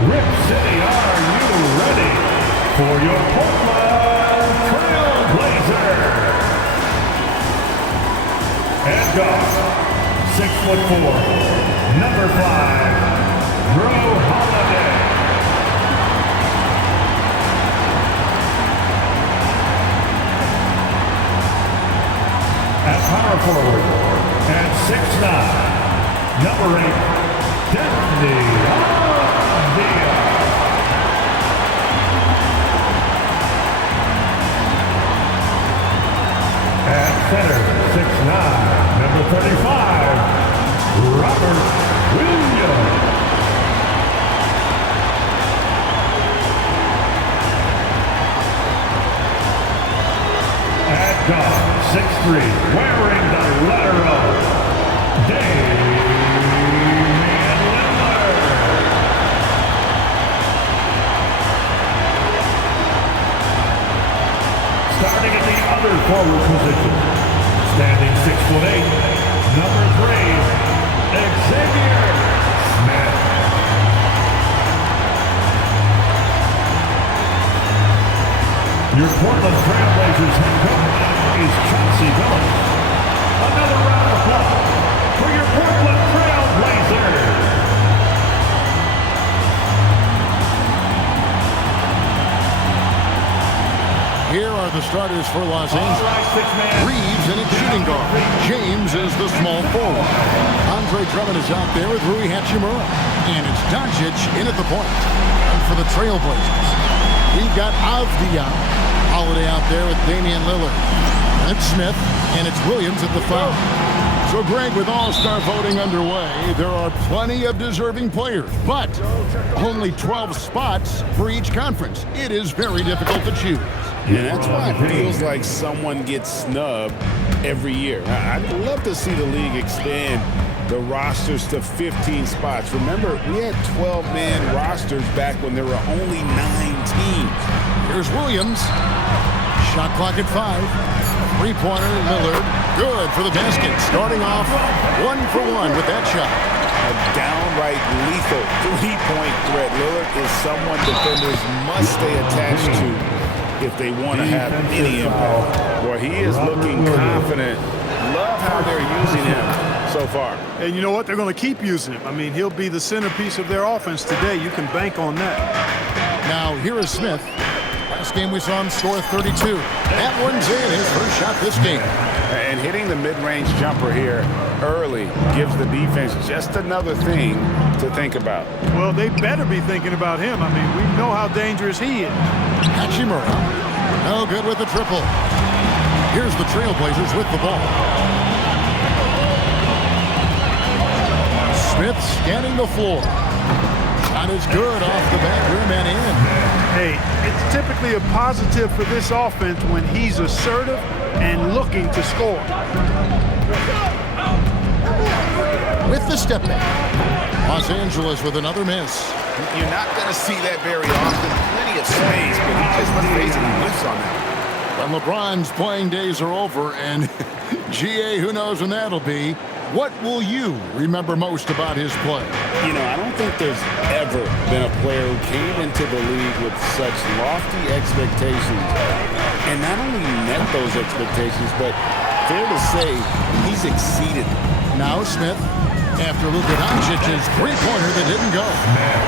Rip City, are you ready for your Portland Trail Blazers? And guard, 6'4", number 5, Drew Holiday. At power forward, at 6'9", number 8, Debbie. At center, 6'9", number 35, Robert Williams. At guard, 6'3", wearing the letter O, Damian Lillard. Starting at the other forward position, standing 6'8", number 3, Xavier Smith. Your Portland Trail Blazers head coach is Chauncey Billups. Another round of applause for your Portland Trail Blazers. Here are the starters for Los Angeles. Reeves in at shooting guard. James is the small forward. Andre Drummond is out there with Rui Hachimura. And it's Doncic in at the point. And for the Trailblazers, we've got Avdia. Holiday out there with Damian Lillard. And Smith. And it's Williams at the foul. So, Greg, with All-Star voting underway, there are plenty of deserving players, but only 12 spots for each conference. It is very difficult to choose. And that's why it feels like someone gets snubbed every year. I'd love to see the league expand the rosters to 15 spots. Remember, we had 12-man rosters back when there were only 9 teams. Here's Williams. Shot clock at 5. Three-pointer, Lillard. Good for the basket. Starting off 1-for-1 with that shot. A downright lethal three-point threat. Lillard is someone defenders must stay attached to if they want to have any impact. Boy, he is looking confident. Love how they're using him so far. And you know what? They're going to keep using him. I mean, he'll be the centerpiece of their offense today. You can bank on that. Now, here is Smith. Last game we saw him score 32. That one's in, his first shot this game. And hitting the mid-range jumper here early gives the defense just another thing to think about. Well, they better be thinking about him. I mean, we know how dangerous he is. Hachimura. No good with the triple. Here's the Trailblazers with the ball. Smith scanning the floor. Shot is good off the back rim and in. Hey, it's typically a positive for this offense when he's assertive and looking to score. With the step back. Los Angeles with another miss. You're not going to see that very often. Plenty of space, but he just basically whiffs on that. When LeBron's playing days are over, and GA, who knows when that'll be, what will you remember most about his play? You know, I don't think there's ever been a player who came into the league with such lofty expectations and not only met those expectations, but fair to say, he's exceeded. Now Smith, after Luka Doncic's three-pointer that didn't go.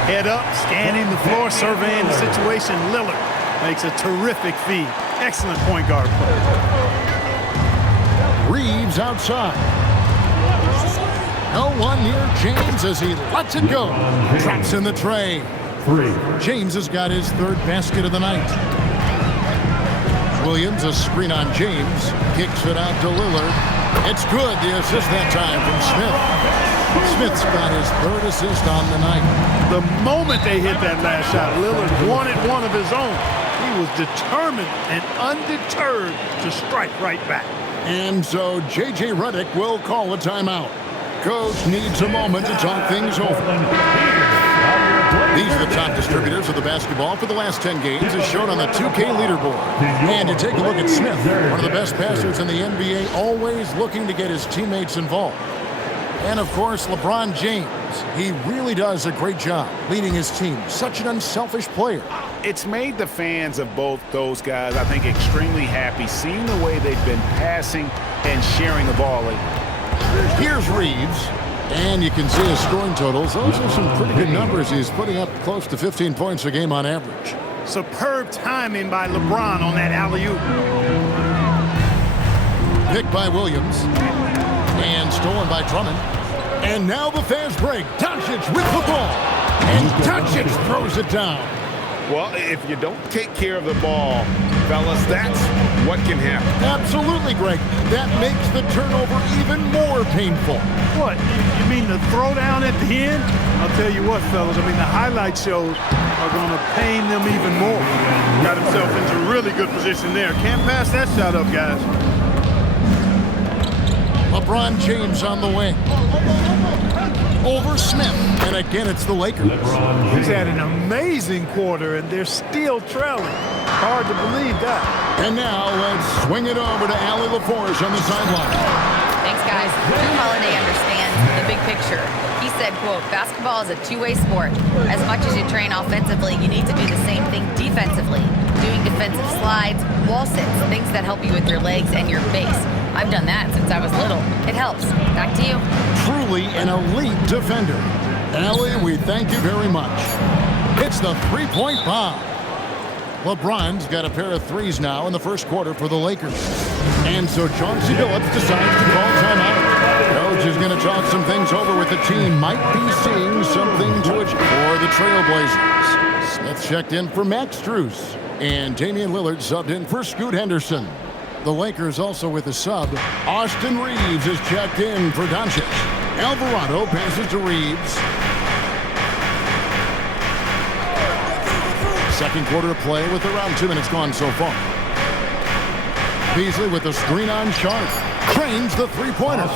Head up, scanning the floor, surveying the situation. Lillard makes a terrific feed. Excellent point guard play. Reeves outside. No one near James as he lets it go. Drops in the tray. James has got his third basket of the night. Williams, a screen on James. Kicks it out to Lillard. It's good. The assist that time from Smith. Smith's got his third assist on the night. The moment they hit that last shot, Lillard wanted one of his own. He was determined and undeterred to strike right back. And so J.J. Redick will call a timeout. Coach needs a moment to talk things over. These are the top distributors of the basketball for the last 10 games as shown on the 2K leaderboard. And you take a look at Smith, one of the best passers in the NBA, always looking to get his teammates involved. And, of course, LeBron James, Williams. He really does a great job leading his team. Such an unselfish player. It's made the fans of both those guys, I think, extremely happy, seeing the way they've been passing and sharing the ball. Here's Reeves. And you can see his scoring totals. Those are some pretty good numbers. He's putting up close to 15 points a game on average. Superb timing by LeBron on that alley-oop. Picked by Williams. And stolen by Drummond. And now the fast break. Doncic with the ball. And Doncic throws it down. Well, if you don't take care of the ball, fellas, that's what can happen. Absolutely, Greg. That makes the turnover even more painful. What? You mean the throwdown at the end? I'll tell you what, fellas. I mean, the highlight shows are going to pain them even more. Got himself into a really good position there. Can't pass that shot up, guys. LeBron James on the wing. Over Smith. And again, it's the Lakers. He's had an amazing quarter, and they're still trailing. Hard to believe that. And now let's swing it over to Allie LaForge on the sideline. Thanks, guys. Drew Holiday understands the big picture. He said, quote, basketball is a two-way sport. As much as you train offensively, you need to do the same thing defensively. Doing defensive slides, wall sits, things that help you with your legs and your base. I've done that since I was little. It helps. Back to you. Truly an elite defender. Allie, we thank you very much. It's the three-point bomb. LeBron's got a pair of threes now in the first quarter for the Lakers. And so Chauncey Billups decides to call timeout. Coach is going to talk some things over with the team. Might be seeing something to it for the Trailblazers. Smith checked in for Max Strus. And Damian Lillard subbed in for Scoot Henderson. The Lakers also with a sub. Austin Reeves is checked in for Doncic. Alvarado passes to Reeves. Second quarter of play with around 2 minutes gone so far. Beasley with the screen on Sharp. Cranes the three-pointer.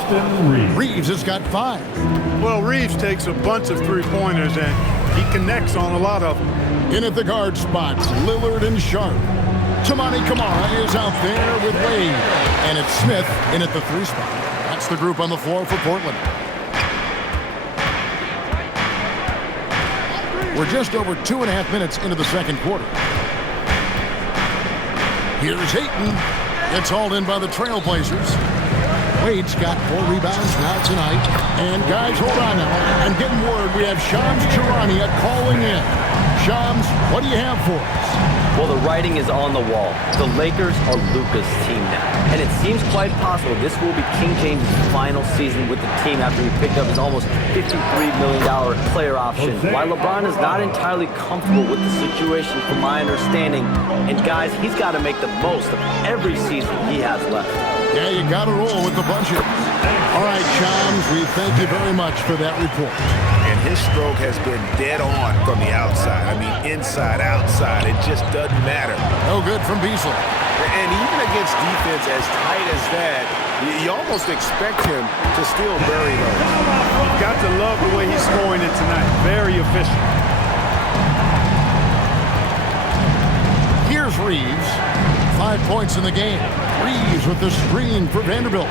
Reeves has got 5. Well, Reeves takes a bunch of three-pointers, and he connects on a lot of them. In at the guard spots, Lillard and Sharp. Toumani Camara is out there with Wade. And it's Smith in at the 3 spot. That's the group on the floor for Portland. We're just over 2.5 minutes into the second quarter. Here's Ayton. It's hauled in by the Trailblazers. Wade's got 4 rebounds now tonight. And guys, hold on now. I'm getting word we have Shams Charania calling in. Shams, what do you have for us? Well, the writing is on the wall. The Lakers are Luka's team now. And it seems quite possible this will be King James' final season with the team after he picked up his almost $53 million player option. While LeBron is not entirely comfortable with the situation from my understanding, and guys, he's got to make the most of every season he has left. Yeah, you got to roll with the budget. All right, Shams, we thank you very much for that report. And his stroke has been dead on from the outside. I mean, inside, outside, it just doesn't matter. No good from Beasley. And even against defense as tight as that, you almost expect him to still bury those. You've got to love the way he's scoring it tonight. Very efficient. Here's Reeves. 5 points in the game. Reeves with the screen for Vanderbilt.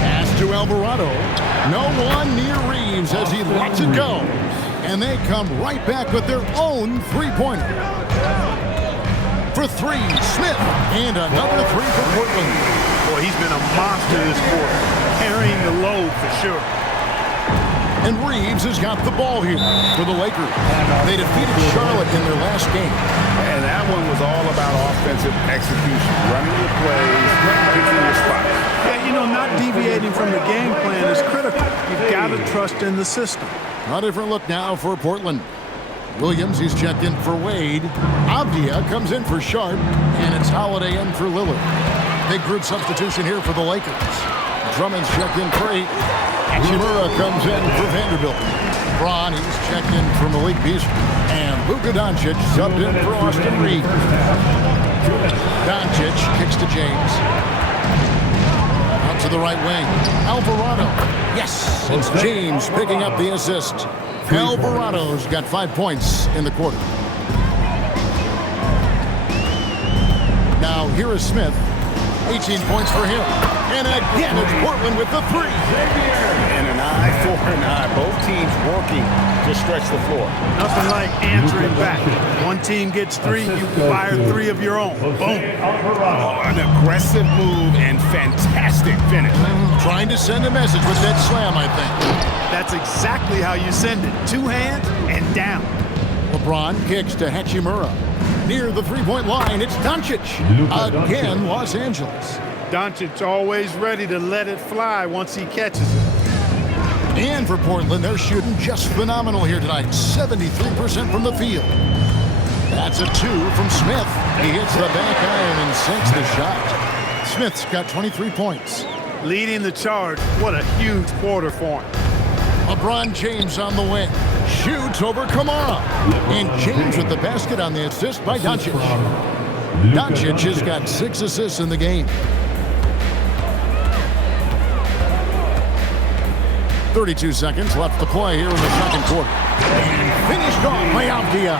Pass to Alvarado. No one near Reeves as he lets it go. And they come right back with their own three-pointer. For 3, Smith. And another 3 for Portland. Boy, he's been a monster this quarter. Carrying the load for sure. And Reeves has got the ball here for the Lakers. They defeated Charlotte in their last game. And that one was all about offensive execution. Running your plays, picking your spots. Yeah, you know, not deviating from the game plan is critical. You've got to trust in the system. A different look now for Portland. Williams, he's checked in for Wade. Avdia comes in for Sharp. And it's Holiday in for Lillard. Big group substitution here for the Lakers. Drummond's checked in for 8. Hachimura comes in for Vanderbilt. Braun, he's checked in for Malik Beasley. And Luka Doncic subbed in for Austin Reeves. Doncic kicks to James. Out to the right wing. Alvarado. Yes, it's James picking up the assist. Alvarado's got 5 points in the quarter. Now here is Smith. 18 points for him. And again, it's Portland with the 3. And an eye working to stretch the floor. Nothing like answering back. One team gets 3, you fire 3 of your own. Boom. Oh, an aggressive move and fantastic finish. Trying to send a message with that slam, I think. That's exactly how you send it. 2 hands and down. LeBron kicks to Hachimura. Near the three-point line, it's Doncic. Again, Los Angeles. Doncic always ready to let it fly once he catches it. And for Portland, they're shooting just phenomenal here tonight. 73% from the field. That's a 2 from Smith. He hits the back iron and sinks the shot. Smith's got 23 points. Leading the charge. What a huge quarter for him. LeBron James on the wing. Shoots over Kamara. And James with the basket on the assist by Doncic. Doncic has got 6 assists in the game. 32 seconds left to play here in the second quarter. And finished off by Avdia.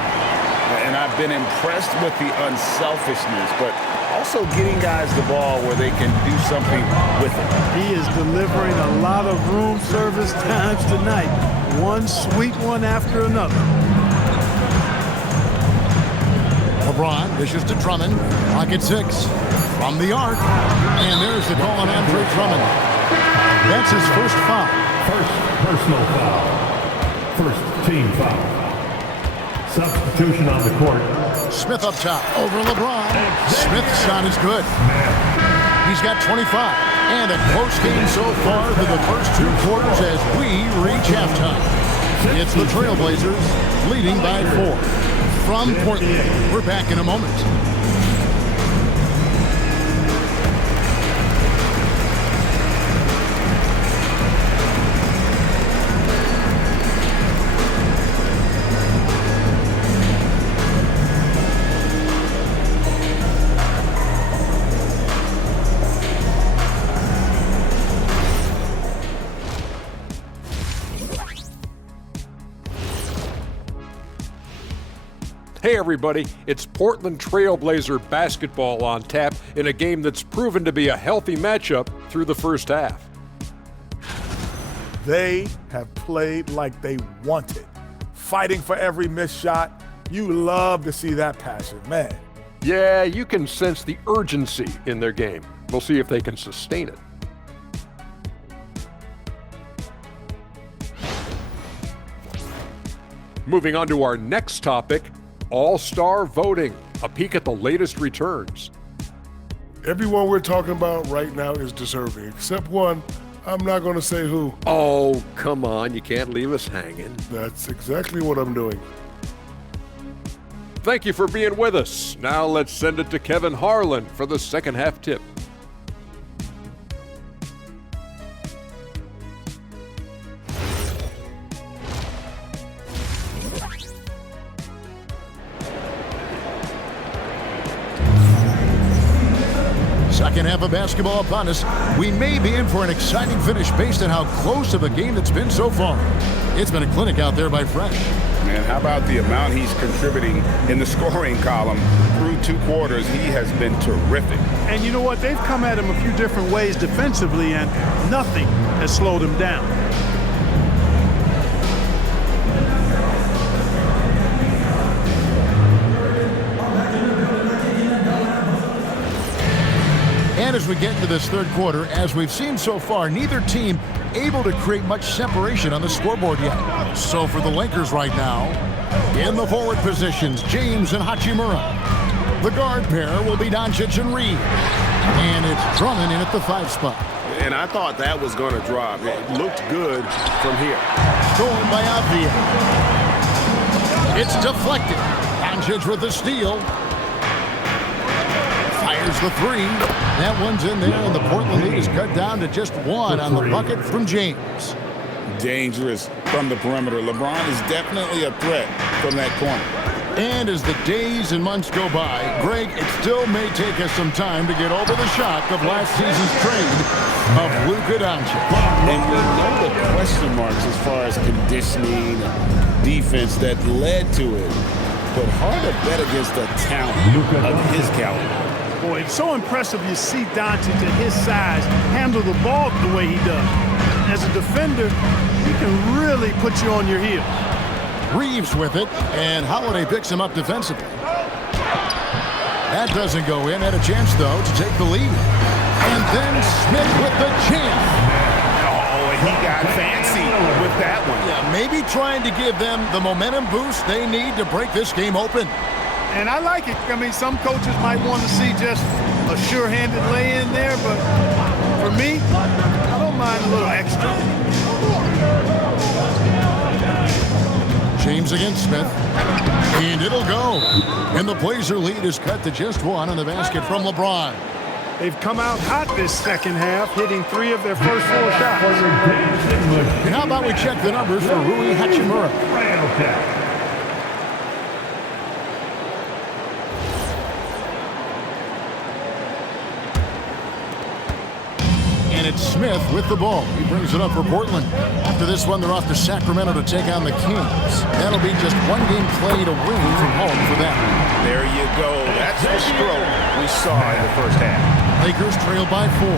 And I've been impressed with the unselfishness, but also getting guys the ball where they can do something with it. He is delivering a lot of room service times tonight. One sweet one after another. LeBron dishes to Drummond. Clock at 6. From the arc. And there's the call on Andre Drummond. That's his first foul. First personal foul. First team foul. Substitution on the court. Smith up top over LeBron. Smith's shot is good. He's got 25. And a close game so far through the first 2 quarters as we reach halftime. It's the Trailblazers leading by 4. From Portland, we're back in a moment. Hey everybody, it's Portland Trailblazer basketball on tap in a game that's proven to be a healthy matchup through the first half. They have played like they want it. Fighting for every missed shot. You love to see that passion, man. Yeah, you can sense the urgency in their game. We'll see if they can sustain it. Moving on to our next topic, All-Star voting, a peek at the latest returns. Everyone we're talking about right now is deserving, except one. I'm not going to say who. Oh, come on, you can't leave us hanging. That's exactly what I'm doing. Thank you for being with us. Now let's send it to Kevin Harlan for the second half tip. Second half of basketball upon us. We may be in for an exciting finish based on how close of a game it's been so far. It's been a clinic out there by Fresh. Man, how about the amount he's contributing in the scoring column through 2 quarters? He has been terrific. And you know what? They've come at him a few different ways defensively, and nothing has slowed him down. And as we get into this third quarter, as we've seen so far, neither team able to create much separation on the scoreboard yet. So for the Lakers right now, in the forward positions, James and Hachimura. The guard pair will be Doncic and Reed. And it's Drummond in at the 5 spot. And I thought that was going to drop. It looked good from here. Stolen by Avdia. It's deflected. Doncic with the steal. Fires the 3. That one's in there, and the Portland lead is cut down to just 1 on the bucket from James. Dangerous from the perimeter. LeBron is definitely a threat from that corner. And as the days and months go by, Greg, it still may take us some time to get over the shock of last season's trade of Luka Doncic. And we know the question marks as far as conditioning and defense that led to it. But hard to bet against the talent of his caliber. Boy, it's so impressive you see Doncic at his size handle the ball the way he does. as a defender, he can really put you on your heels. Reeves with it, and Holiday picks him up defensively. That doesn't go in. Had a chance, though, to take the lead. And then Smith with the jam. Oh, he got fancy with that one. Yeah, maybe trying to give them the momentum boost they need to break this game open. And I like it. I mean, some coaches might want to see just a sure-handed lay-in there, but for me, I don't mind a little extra. James against Smith, and it'll go. And the Blazer lead is cut to just one on the basket from LeBron. They've come out hot this second half, hitting 3 of their first 4 shots. And how about we check the numbers for Rui Hachimura? And it's Smith with the ball. He brings it up for Portland. After this one, they're off to Sacramento to take on the Kings. That'll be just one game played away from home for them. There you go. That's the stroke we saw in the first half. Lakers trail by 4.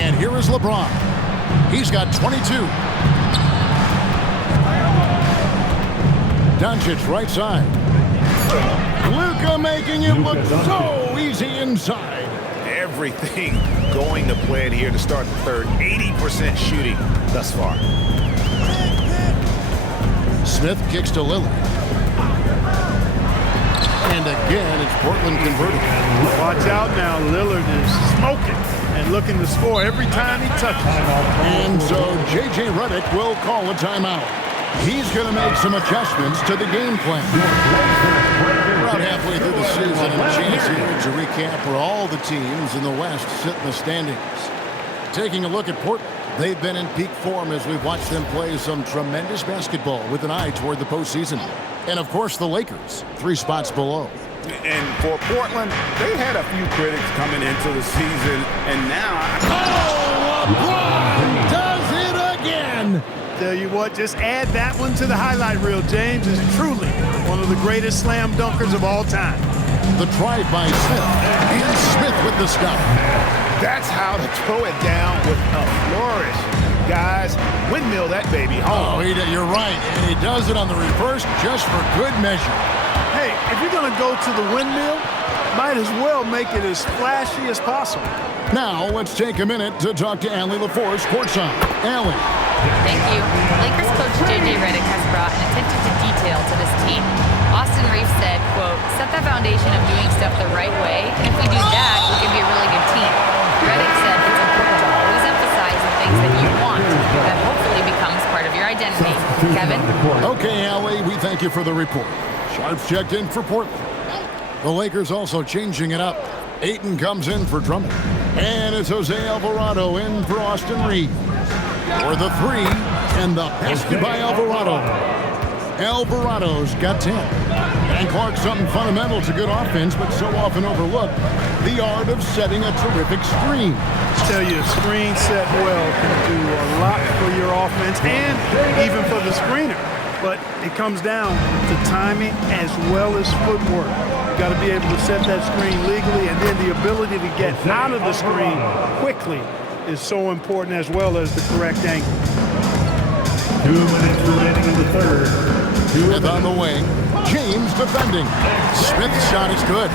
And here is LeBron. He's got 22. Doncic right side. Luka making it look so easy inside. Everything going to plan here to start the third. 80% shooting thus far. Smith kicks to Lillard. And again, it's Portland converting. Watch out now. Lillard is smoking and looking to score every time he touches. And so J.J. Redick will call a timeout. He's going to make some adjustments to the game plan. About halfway through the season, and a chance here to recap where all the teams in the West sit in the standings. Taking a look at Portland, they've been in peak form as we've watched them play some tremendous basketball with an eye toward the postseason. And, of course, the Lakers, 3 spots below. And for Portland, they had a few critics coming into the season, and now... Oh, LeBron does it again! Tell you what, just add that one to the highlight reel. James is truly one of the greatest slam dunkers of all time. The drive by Smith, and Smith with the stop. That's how to throw it down with a flourish. Guys, windmill that baby home. Oh, you're right. And he does it on the reverse just for good measure. Hey, if you're going to go to the windmill, might as well make it as flashy as possible. Now, let's take a minute to talk to Allie LaForce courtside. Allie. Thank you. Lakers coach J.J. Redick has brought an attention to detail to this team. Austin Reeves said, quote, set the foundation of doing stuff the right way, and if we do that, we can be a really good team. Redick said it's important to always emphasize the things that you want. That hopefully becomes part of your identity. Kevin? Okay, Allie, we thank you for the report. Sharps checked in for Portland. The Lakers also changing it up. Ayton comes in for Drummond. And it's Jose Alvarado in for Austin Reeves. For the 3, and the basket by Alvarado. Alvarado's got 10. And Clark, something fundamental to good offense, but so often overlooked, the art of setting a terrific screen. I tell you, a screen set well can do a lot for your offense and even for the screener. But it comes down to timing as well as footwork. You got to be able to set that screen legally, and then the ability to get out of the screen quickly is so important, as well as the correct angle. 2 minutes remaining in the third. Smith on the wing. James defending. Smith's shot is good.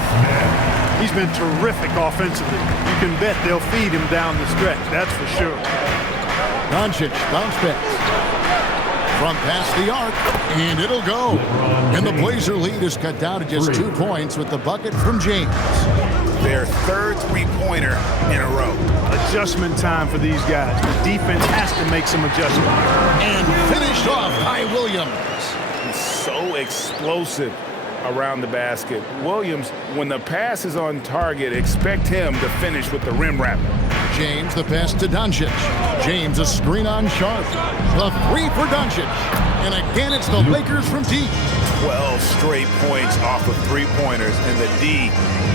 He's been terrific offensively. You can bet they'll feed him down the stretch, that's for sure. Doncic bounce pass. From past the arc, and it'll go. And the Blazer lead is cut down to just 2 points with the bucket from James. Their third three-pointer in a row. Adjustment time for these guys. The defense has to make some adjustment. And finished off by Williams. He's so explosive around the basket. Williams, when the pass is on target, expect him to finish with the rim wrap. James the pass to Doncic. James a screen on Sharp. The 3 for Doncic. And again, it's the Lakers from deep. 12 straight points off of three-pointers, and the D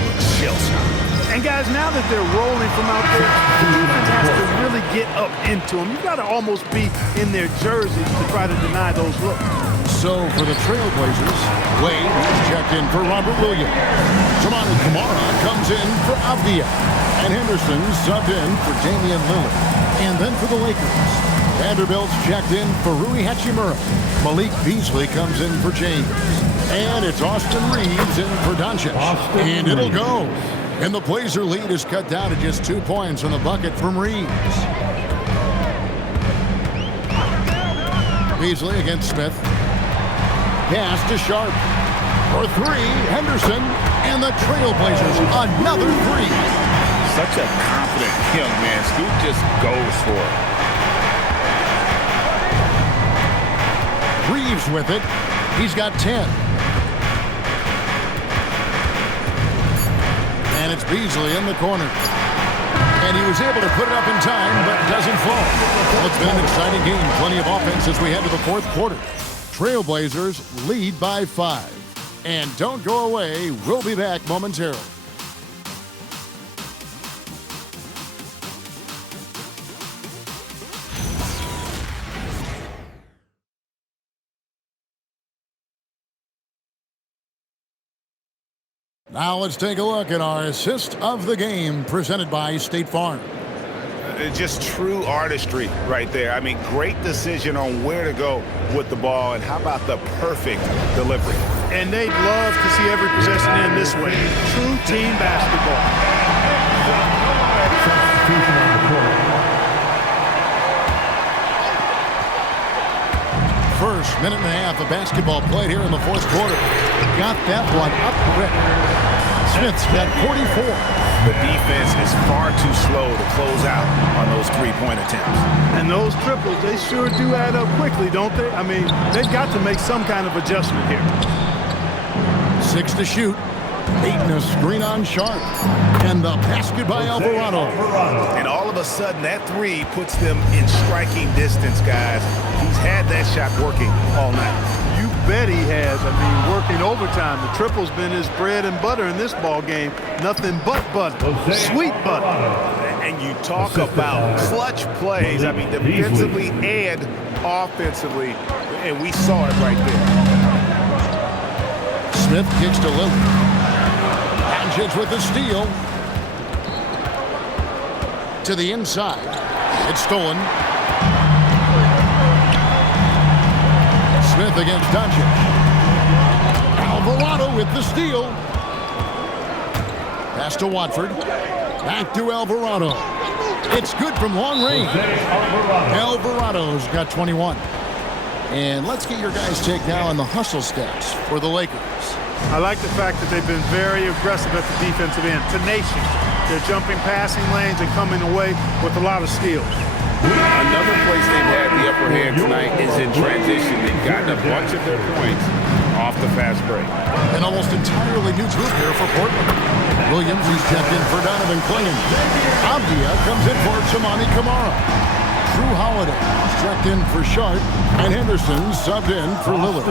looks shell-shocked. And guys, now that they're rolling from out there, the defense has to really get up into them. You've got to almost be in their jerseys to try to deny those looks. So for the Trailblazers, Wade is checked in for Robert Williams. Toumani Camara comes in for Avdia. And Henderson subbed in for Damian Lillard. And then for the Lakers, Vanderbilt's checked in for Rui Hachimura. Malik Beasley comes in for James. And it's Austin Reeves in for Doncic. And it'll go. And the Blazer lead is cut down to just 2 points on the bucket from Reeves. Beasley against Smith. Pass to Sharp. For three, Henderson. And the Trailblazers, another three. Such a confident young man. Scoot just goes for it. Reeves with it. He's got 10. And it's Beasley in the corner. And he was able to put it up in time, but doesn't fall. Well, it's been an exciting game. Plenty of offense as we head to the fourth quarter. Trailblazers lead by 5. And don't go away. We'll be back momentarily. Now let's take a look at our assist of the game presented by State Farm. Just true artistry right there. I mean, great decision on where to go with the ball, and how about the perfect delivery? And they'd love to see every possession end this way. True team basketball. Substitution on the court. First minute and a half of basketball played here in the fourth quarter. Got that one up quick. Smith's got 44. The defense is far too slow to close out on those three-point attempts. And those triples, they sure do add up quickly, don't they? I mean, they've got to make some kind of adjustment here. 6 to shoot. 8 and a screen on Sharp. And the basket by Alvarado. And all of a sudden, that three puts them in striking distance, guys. He's had that shot working all night. You bet he has. I mean, working overtime. The triple's been his bread and butter in this ball game. Nothing but butter. Sweet butter. And you talk about clutch plays. I mean, defensively and offensively. And we saw it right there. Smith kicks to Lillard. Doncic with the steal. To the inside. It's stolen. Smith against Doncic. Alvarado with the steal. Pass to Watford. Back to Alvarado. It's good from long range. Alvarado's got 21. And let's get your guys' take now on the hustle steps for the Lakers. I like the fact that they've been very aggressive at the defensive end. Tenacious. They're jumping passing lanes and coming away with a lot of skills. Another place they've had the upper hand tonight is in transition. They've gotten a bunch of their points off the fast break. An almost entirely new group here for Portland. Williams, he's checked in for Donovan Clingan. Abdia comes in for Tamani Kamara. Drew Holiday is checked in for Sharp. And Henderson subbed in for Lillard.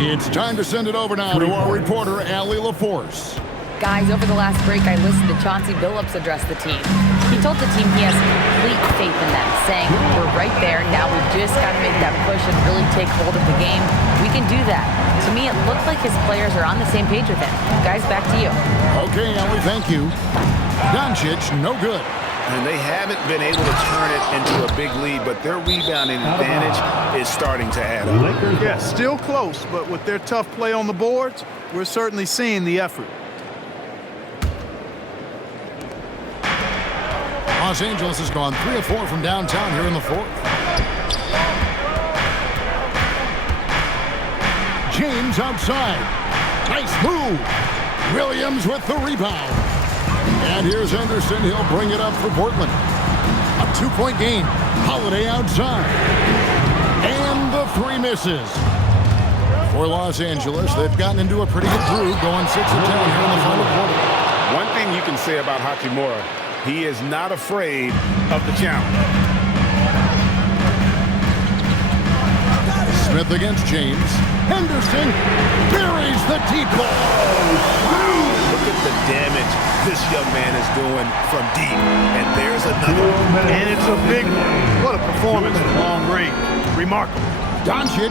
It's time to send it over now to our reporter, Allie LaForce. Guys, over the last break, I listened to Chauncey Billups address the team. He told the team he has complete faith in them, saying, we're right there, now we've just got to make that push and really take hold of the game. We can do that. To me, it looked like his players are on the same page with him. Guys, back to you. Okay, Allie, thank you. Doncic, no good. And they haven't been able to turn it into a big lead, but their rebounding advantage is starting to add up. Yeah, still close, but with their tough play on the boards, we're certainly seeing the effort. Los Angeles has gone 3 of 4 from downtown here in the fourth. James outside. Nice move. Williams with the rebound. And here's Henderson. He'll bring it up for Portland. A 2-point game. Holiday outside. And the three misses. For Los Angeles, they've gotten into a pretty good groove, going 6 of 10 here in the final quarter. One thing you can say about Hachimura, he is not afraid of the challenge. Smith against James. Henderson buries the deep ball. Look at the damage this young man is doing from deep. And there's another one. And it's a big one. What a performance from long range. Remarkable. Doncic.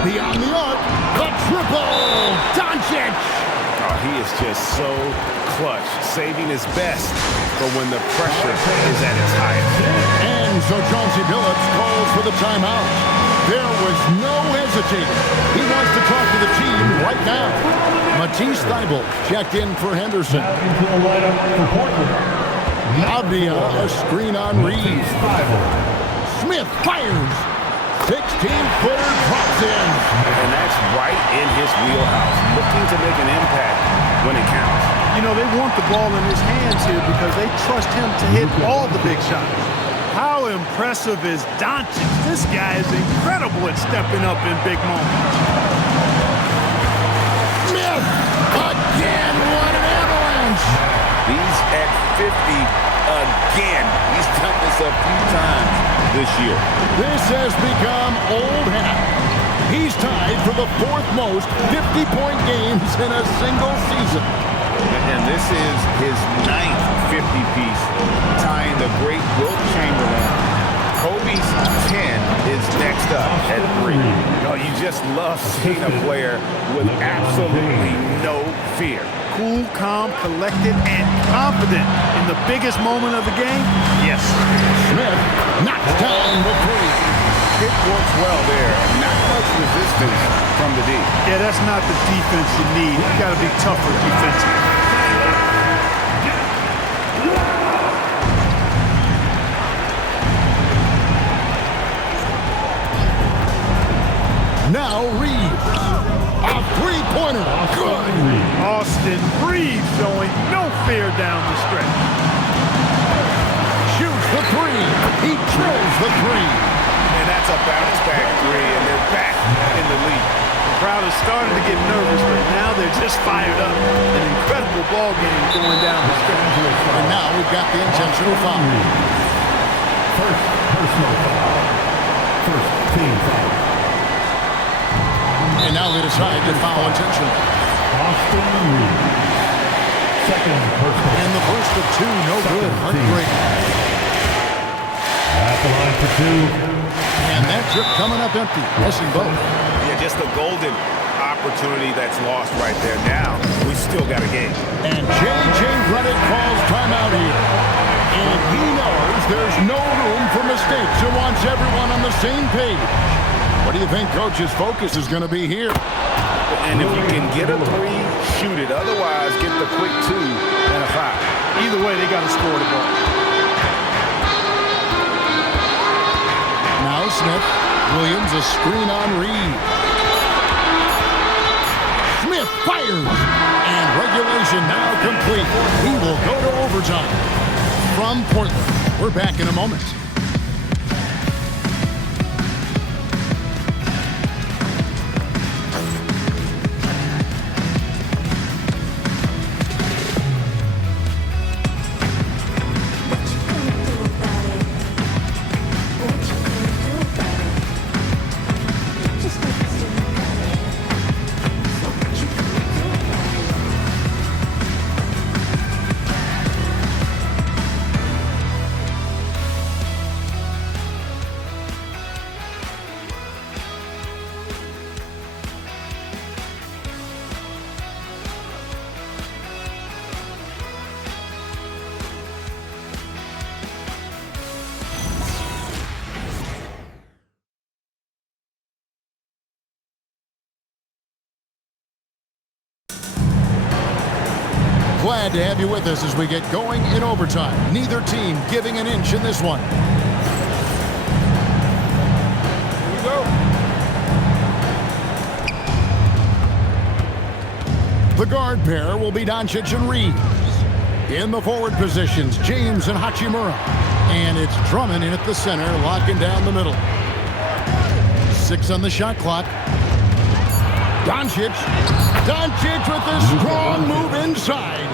Beyond the arc. The triple. Doncic. Oh, he is just so clutch, saving his best for when the pressure is at its highest. And so Chauncey Billups calls for the timeout. There was no hesitating. He wants to talk to the team right now. Matisse Thybulle checked in for Henderson. Into the lineup for Portland. Avdia, a screen on Reeves. Smith fires. 16-footer drops in. And that's right in his wheelhouse, looking to make an impact when it counts. You know, they want the ball in his hands here because they trust him to hit all the big shots. How impressive is Doncic? This guy is incredible at stepping up in big moments. Smith, again, what an avalanche. He's at 50 again. He's done this a few times this year. This has become old hat. He's tied for the 4th most 50-point games in a single season. And this is his 9th 50-piece, tying the great Wilt Chamberlain. Kobe's 10 is next up at 3. Oh, you just love seeing a player with absolutely no fear. Cool, calm, collected, and confident in the biggest moment of the game? Yes. Smith knocks down the 3. It works well there. Not much resistance from the D. Yeah, that's not the defense you need. You got to be tougher defensively. Now Reeves. A three-pointer. Good. Austin Reeves showing no fear down the stretch. Shoots the 3. He drills the 3. And that's a bounce-back 3, and they're back in the lead. The crowd is starting to get nervous, but now they're just fired up. An incredible ball game going down the stretch. And now we've got the intentional foul. First personal foul. First team foul. And now they decide to foul intentionally. Austin Reeves. Second personal. And the first of 2, no good. Heartbreaking. At the line for 2. And that trip coming up empty. Missing both. Yeah, just a golden opportunity that's lost right there. Now, we still got a game. And J.J. Redick calls timeout here. And he knows there's no room for mistakes and wants everyone on the same page. What do you think Coach's focus is going to be here? And if you can get a 3, shoot it. Otherwise, get the quick 2 and a foul. Either way, they got to score the ball. Now Smith. Williams a screen on Reed. Smith fires. And regulation now complete. He will go to overtime. From Portland. We're back in a moment. Glad to have you with us as we get going in overtime. Neither team giving an inch in this one. Here we go. The guard pair will be Doncic and Reeves. In the forward positions, James and Hachimura. And it's Drummond in at the center, locking down the middle. 6 on the shot clock. Doncic with a strong move inside.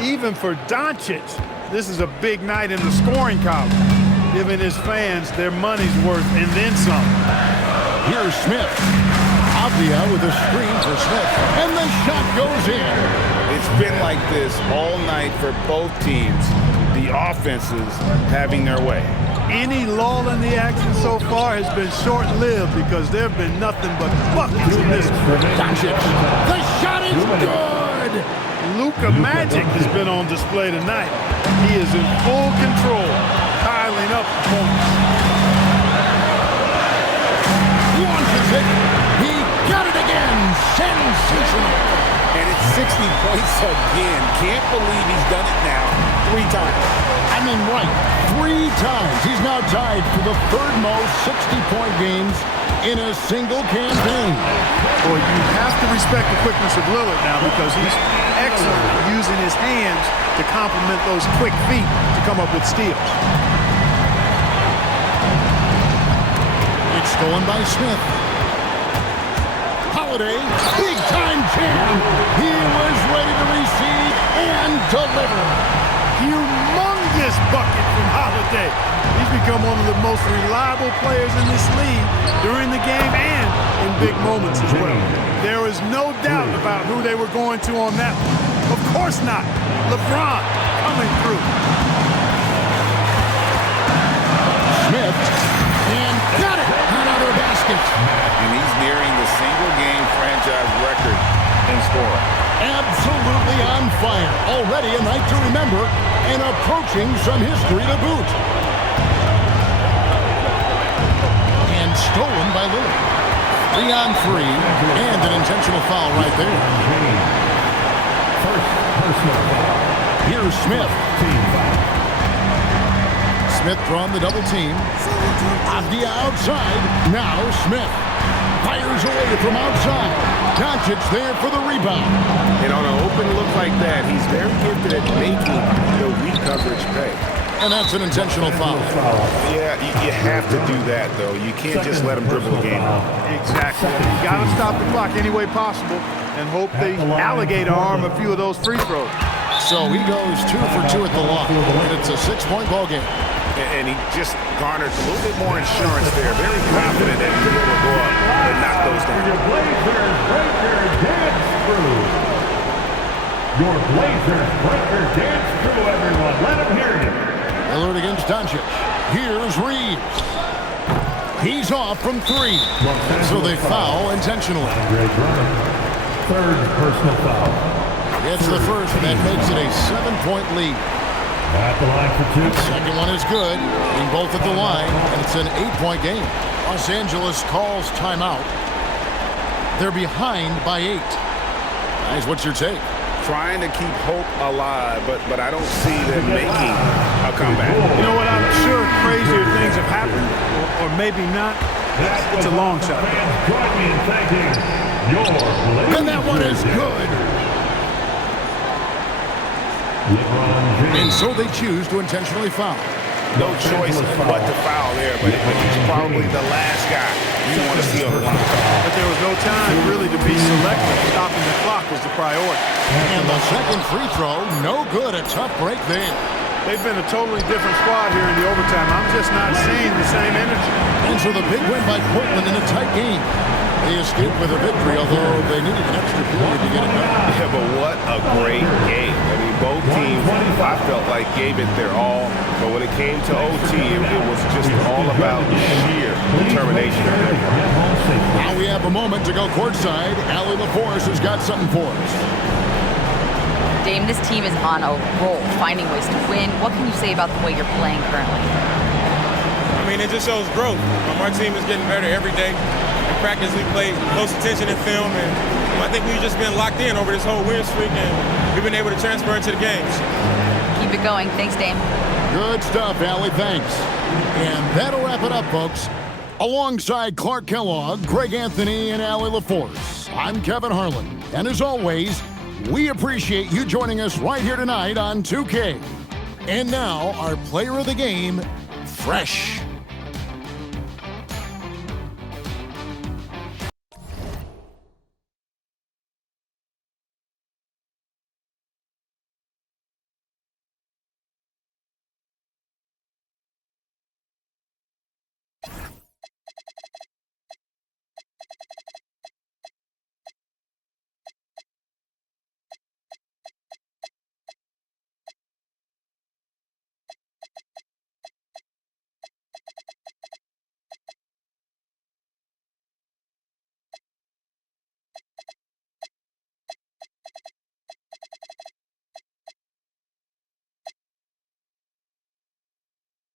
Even for Doncic, this is a big night in the scoring column, giving his fans their money's worth and then some. Here's Smith. Avdia with a screen for Smith. And the shot goes in. It's been like this all night for both teams. The offenses having their way. Any lull in the action so far has been short-lived because there have been nothing but buckets in this one. Doncic. The shot is good. Luka magic has been on display tonight. He is in full control, piling up points. Launches it. He got it again. Sensational. And it's 60 points again. Can't believe he's done it now 3 times. I mean, right, 3 times. He's now tied for the 3rd most 60-point games in a single campaign. Boy, you have to respect the quickness of Lillard now because he's excellent at using his hands to complement those quick feet to come up with steals. It's stolen by Smith. Holiday, big-time jam. He was ready to receive and deliver. Humongous bucket from Holiday. He's become one of the most reliable players in this league during the game and in big moments as well. There is no doubt about who they were going to on that one. Of course not. LeBron coming through. Smith, and got it. Another basket. And he's nearing the single-game franchise record in scoring. Absolutely on fire. Already a night to remember and approaching some history to boot. And stolen by Lillard. 3 on 3 and an intentional foul right there. First personal foul. Here's Smith. Team foul. Smith from the double team. Avdia outside. Now Smith fires away from outside. Doncic there for the rebound. And on an open look like that, he's very gifted at making the weak coverage pay. And that's an intentional foul. Yeah, you have to do that, though. You can't just let him dribble the game. Exactly. You got to stop the clock any way possible and hope they alligator arm a few of those free throws. So he goes 2 for 2 at the line. And it's a 6-point ball game. And he just garnered a little bit more insurance there. Very confident that he'll be able to go up and knock those down. Your Blazers breaker dance crew. Your Blazers breaker dance crew, everyone. Let them hear you. Lillard against Doncic. Here's Reeves. He's off from 3. So they foul intentionally. Third personal foul. It's the first, and that makes it a 7-point lead. At the line for 2. Second one is good. Being both at the line, and it's an 8-point game. Los Angeles calls timeout. They're behind by 8. Guys, what's your take? Trying to keep hope alive, but I don't see them making a comeback. You know what? I'm sure crazier things have happened, or maybe not. It's a long shot. Join me in thanking your Blazers. And that one is good. And so they choose to intentionally foul. No choice but to foul there, but he's probably the last guy you want to see on the line. But there was no time really to be selective. Stopping the clock was the priority. And the second free throw, no good. A tough break there. They've been a totally different squad here in the overtime. I'm just not seeing the same energy. And so the big win by Portland in a tight game. They escaped with a victory, although they needed an extra period to get it done. Yeah, but what a great game. I mean, both teams, I felt like, gave it their all. But when it came to OT, it was just all about sheer determination. Now we have a moment to go courtside. Allie LaForce has got something for us. Dame, this team is on a roll, finding ways to win. What can you say about the way you're playing currently? I mean, it just shows growth. Our team is getting better every day. In practice, we play close attention in film, and I think we've just been locked in over this whole win streak, and we've been able to transfer into the games. Keep it going. Thanks, Dame. Good stuff, Allie. Thanks. And that'll wrap it up, folks. Alongside Clark Kellogg, Greg Anthony, and Allie LaForce, I'm Kevin Harlan. And as always, we appreciate you joining us right here tonight on 2K. And now, our player of the game, Fresh.